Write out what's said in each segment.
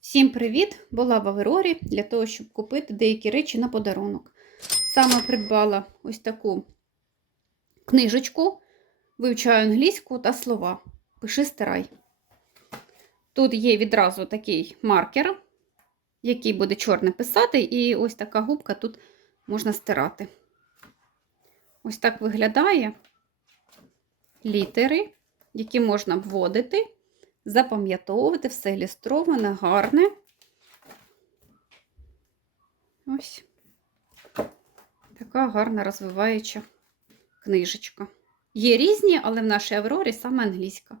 Всім привіт! Була в Аврорі для того, щоб купити деякі речі на подарунок. Саме придбала ось таку книжечку, вивчаю англійську та слова. Пиши стирай. Тут є відразу такий маркер, який буде чорне писати, і ось така губка тут можна стирати. Ось так виглядає літери, які можна вводити запам'ятовувати все ілюстроване, гарне. Ось така гарна розвиваюча книжечка. Є різні, але в нашій Аврорі саме англійська.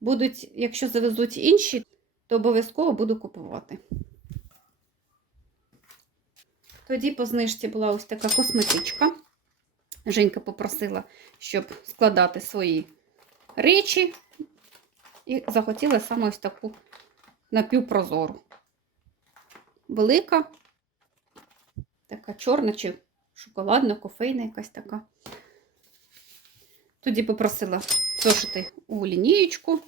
Будуть, якщо завезуть інші, то обов'язково буду купувати. Тоді по знижці була ось така косметичка. Женька попросила, щоб складати свої речі. І захотіла саме ось таку напівпрозору. Велика, така чорна чи шоколадна, кофейна якась така. Тоді попросила зошити у лінієчку.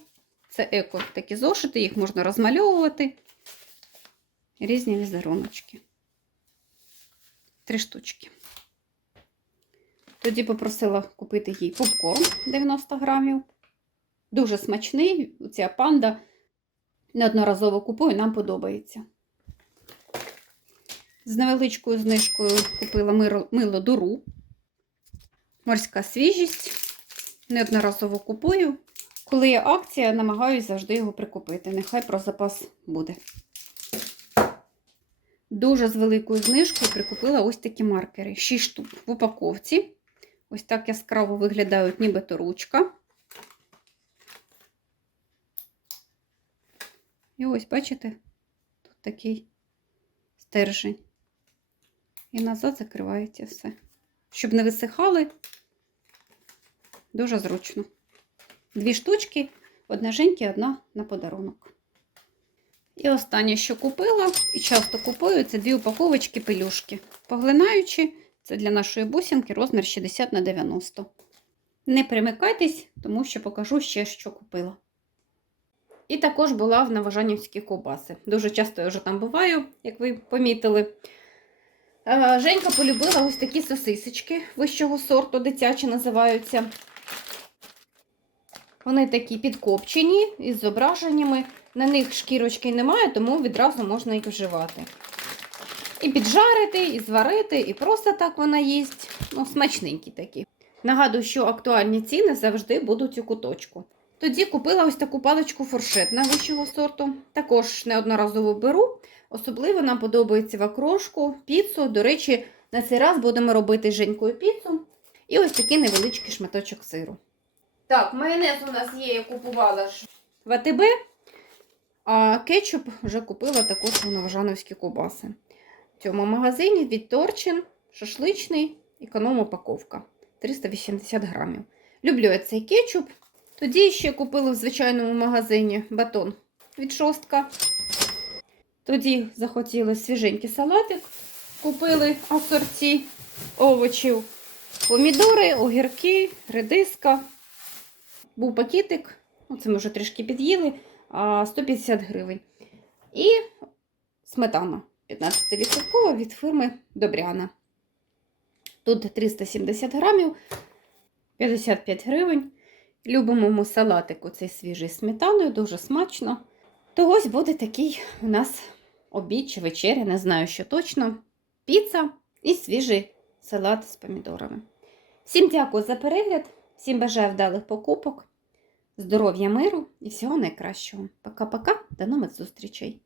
Це еко такі зошити, їх можна розмальовувати. Різні візеруночки. Три штучки. Тоді попросила купити їй попкорн 90 грамів. Дуже смачний. Ця панда неодноразово купую, нам подобається. З невеличкою знижкою купила мило, дуру. Морська свіжість. Неодноразово купую. Коли є акція, намагаюся завжди його прикупити. Нехай про запас буде. Дуже з великою знижкою прикупила ось такі маркери. 6 штук в упаковці. Ось так яскраво виглядають нібито ручка. І ось, бачите, тут такий стержень. І назад закривається все. Щоб не висихали, дуже зручно. Дві штучки, одна женьки, одна на подарунок. І останнє, що купила, і часто купую, це дві упаковочки пелюшки. Поглинаючи, це для нашої бусинки розмір 60 на 90. Не примикайтесь, тому що покажу ще, що купила. І також була в Новожанівській ковбаси. Дуже часто я вже там буваю, як ви помітили. Е, Женька полюбила ось такі сосисочки вищого сорту, дитячі називаються. Вони такі підкопчені із зображеннями. На них шкірочки немає, тому відразу можна їх вживати. І піджарити, і зварити, і просто так вона їсть. Ну, смачненькі такі. Нагадую, що актуальні ціни завжди будуть у куточку. Тоді купила ось таку паличку фуршетна вищого сорту. Також неодноразово беру. Особливо нам подобається в окрошку, піцу. До речі, на цей раз будемо робити Женькою піцу. І ось такий невеличкий шматочок сиру. Так, майонез у нас є, я купувала ж в АТБ, а кетчуп вже купила також у Новожановські ковбаси. В цьому магазині від Торчин, шашличний, економ-упаковка 380 грамів. Люблю я цей кетчуп. Тоді ще купили в звичайному магазині батон від шостка. Тоді захотіли свіженький салатик. Купили асорті овочів, помідори, огірки, редиска. Був пакетик, це ми вже трішки під'їли, 150 гривень. І сметана 15% від фірми Добряна. Тут 370 грамів, 55 гривень. Любимо ми салатик оцей свіжий сметаною, дуже смачно. То ось буде такий у нас обід чи вечеря, не знаю, що точно. Піца і свіжий салат з помідорами. Всім дякую за перегляд, всім бажаю вдалих покупок, здоров'я, миру і всього найкращого. Пока-пока, до нових зустрічей!